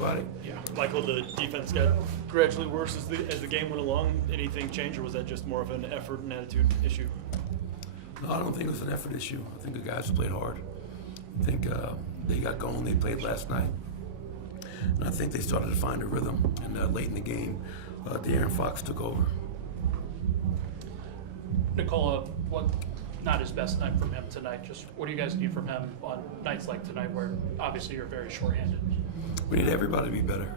everybody. Yeah. Michael, the defense got gradually worse as the game went along. Anything change, or was that just more of an effort and attitude issue? No, I don't think it was an effort issue. I think the guys played hard. I think they got going. They played last night. And I think they started to find a rhythm. And late in the game, De'Aaron Fox took over. Nikola, not his best night from him tonight. Just what do you guys need from him on nights like tonight where obviously you're very shorthanded? We need everybody to be better.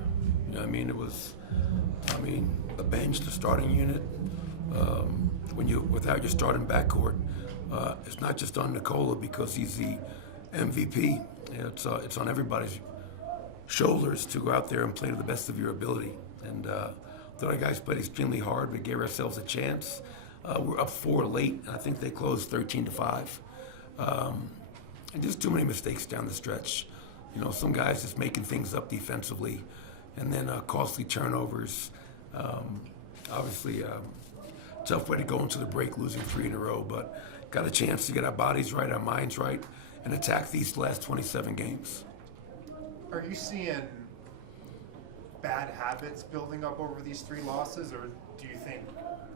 You know what I mean? The bench, the starting unit, without your starting backcourt, it's not just on Nikola because he's the MVP. It's on everybody's shoulders to go out there and play to the best of your ability. And the other guys played extremely hard. We gave ourselves a chance. We're up 4 late, and I think they closed 13-5. And just too many mistakes down the stretch. You know, some guys just making things up defensively, and then costly turnovers. Obviously, tough way to go into the break, losing 3 in a row, but got a chance to get our bodies right, our minds right, and attack these last 27 games. Are you seeing bad habits building up over these 3 losses, or do you think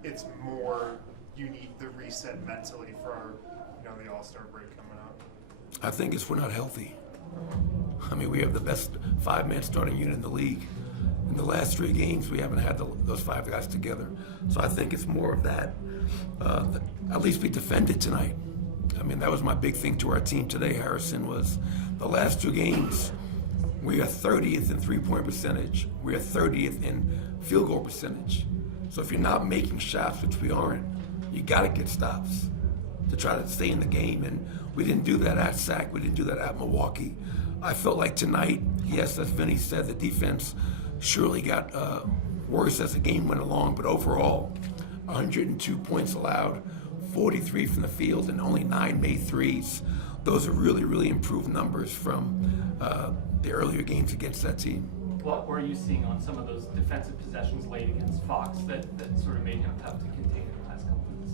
it's more you need the reset mentally for the All-Star break coming up? I think it's we're not healthy. I mean, we have the best 5-man starting unit in the league. In the last 3 games, we haven't had those 5 guys together. So I think it's more of that. At least we defended tonight. I mean, that was my big thing to our team today, Harrison, was the last 2 games, we are 30th in 3-point percentage. We are 30th in field goal percentage. So if you're not making shots, which we aren't, you got to get stops to try to stay in the game. And we didn't do that at SAC. We didn't do that at Milwaukee. I felt like tonight, yes, as Vinny said, the defense surely got worse as the game went along. But overall, 102 points allowed, 43 from the field, and only 9 made threes. Those are really, really improved numbers from the earlier games against that team. What were you seeing on some of those defensive possessions late against Fox that sort of made him tough to contain in the last couple minutes?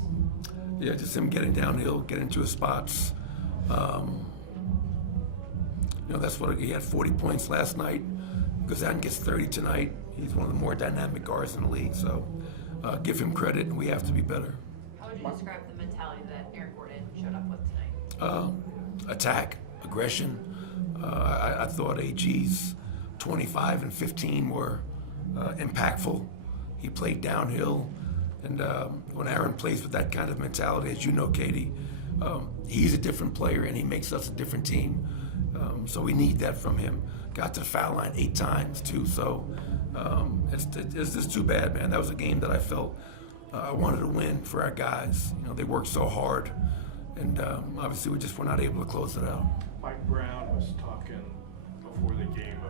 Yeah, just him getting downhill, getting to his spots. That's what he had 40 points last night. Gazan gets 30 tonight. He's one of the more dynamic guards in the league, so give him credit, and we have to be better. How would you describe the mentality that Aaron Gordon showed up with tonight? Attack, aggression. I thought AG's 25 and 15 were impactful. He played downhill, and when Aaron plays with that kind of mentality, as you know, Katie, he's a different player, and he makes us a different team. So we need that from him. Got to the foul line 8 times, too, so it's just too bad, man. That was a game that I felt I wanted to win for our guys. They worked so hard, and obviously we just were not able to close it out. Mike Brown was talking before the game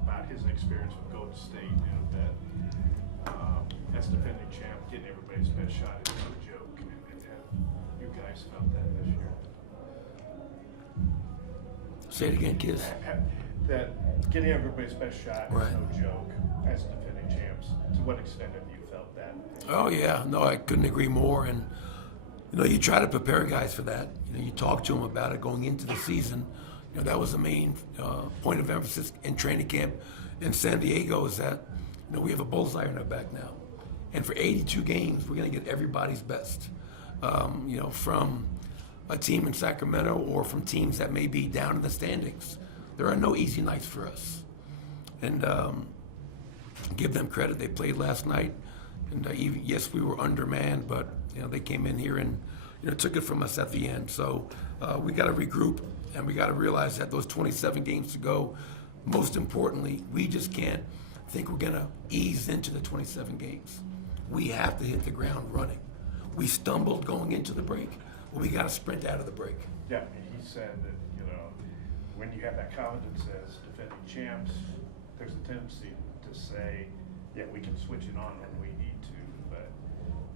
about his experience with Golden State, that as defending champ, getting everybody's best shot is no joke, and you guys felt that this year. Say it again, kids. That getting everybody's best shot is Right. no joke as defending champs. To what extent have you felt that? Oh, yeah. No, I couldn't agree more. And, you try to prepare guys for that. You talk to them about it going into the season. That was the main point of emphasis in training camp in San Diego is that, we have a bullseye on our back now. And for 82 games, we're going to get everybody's best, from a team in Sacramento or from teams that may be down in the standings. There are no easy nights for us. And give them credit. They played last night. And yes, we were undermanned, but they came in here and took it from us at the end. So we got to regroup, and we got to realize that those 27 games to go, most importantly, we just can't think we're going to ease into the 27 games. We have to hit the ground running. We stumbled going into the break. Well, we got to sprint out of the break. Yeah, I mean, he said that, when you have that confidence as defending champs, there's a tendency to say, yeah, we can switch it on when we need to, but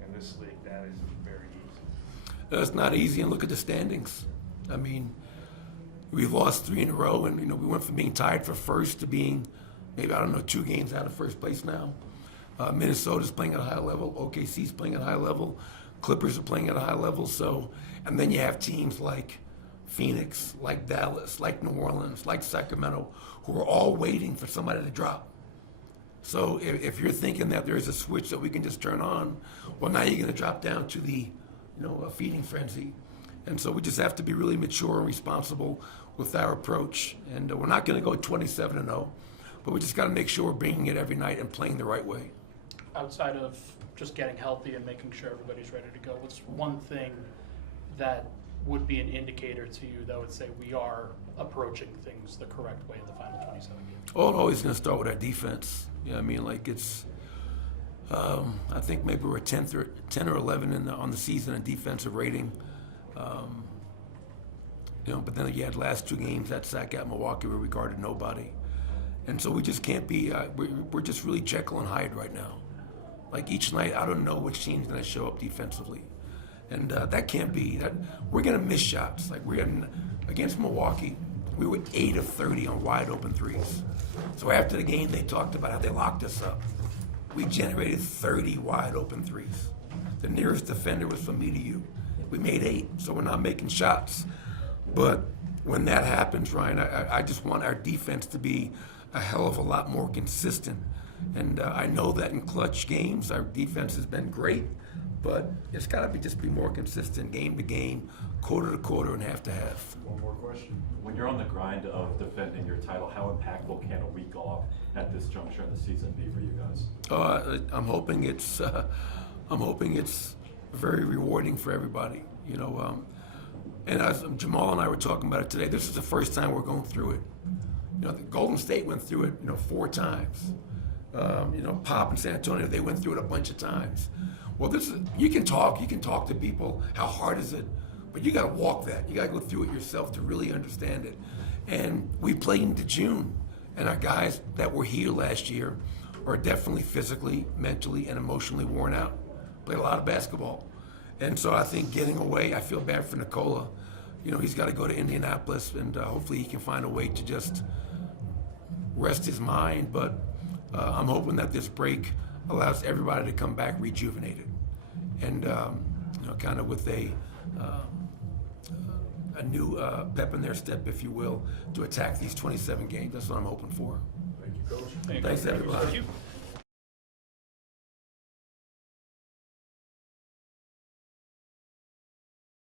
in this league, that isn't very easy. It's not easy, and look at the standings. I mean, we've lost 3 in a row, and, we went from being tied for first to being maybe, 2 games out of first place now. Minnesota's playing at a high level. OKC's playing at a high level. Clippers are playing at a high level. So, and then you have teams like Phoenix, like Dallas, like New Orleans, like Sacramento, who are all waiting for somebody to drop. So if you're thinking that there's a switch that we can just turn on, well, now you're going to drop down to the, a feeding frenzy. And so we just have to be really mature and responsible with our approach. And we're not going to go 27-0, but we just got to make sure we're bringing it every night and playing the right way. Outside of just getting healthy and making sure everybody's ready to go, what's one thing that would be an indicator to you that would say we are approaching things the correct way in the final 27 games? Oh, it's always going to start with our defense. I mean, like it's, I think maybe we're 10 or 11 on the season in defensive rating. But then you had the last 2 games, that sack at Milwaukee, we regarded nobody. And so we just can't be, we're just really Jekyll and Hyde right now. Like each night, I don't know which team's going to show up defensively. And that can't be, we're going to miss shots. Like against Milwaukee, we were 8 of 30 on wide open threes. So after the game, they talked about how they locked us up. We generated 30 wide open threes. The nearest defender was from me to you. We made 8, so we're not making shots. But when that happens, Ryan, I just want our defense to be a hell of a lot more consistent. And I know that in clutch games, our defense has been great, but it's got to just be more consistent game to game, quarter to quarter, and half to half. One more question. When you're on the grind of defending your title, how impactful can a week off at this juncture in the season be for you guys? I'm hoping it's very rewarding for everybody. And as Jamal and I were talking about it today, this is the first time we're going through it. The Golden State went through it, 4 times. Pop and San Antonio, they went through it a bunch of times. Well, you can talk to people, how hard is it? But you got to walk that. You got to go through it yourself to really understand it. And we played into June, and our guys that were here last year are definitely physically, mentally, and emotionally worn out. Played a lot of basketball. And so I think getting away, I feel bad for Nikola. He's got to go to Indianapolis, and hopefully he can find a way to just rest his mind. But I'm hoping that this break allows everybody to come back rejuvenated and kind of with a new pep in their step, if you will, to attack these 27 games. That's what I'm hoping for. Thank you, Coach. Thanks, everybody. Thank you.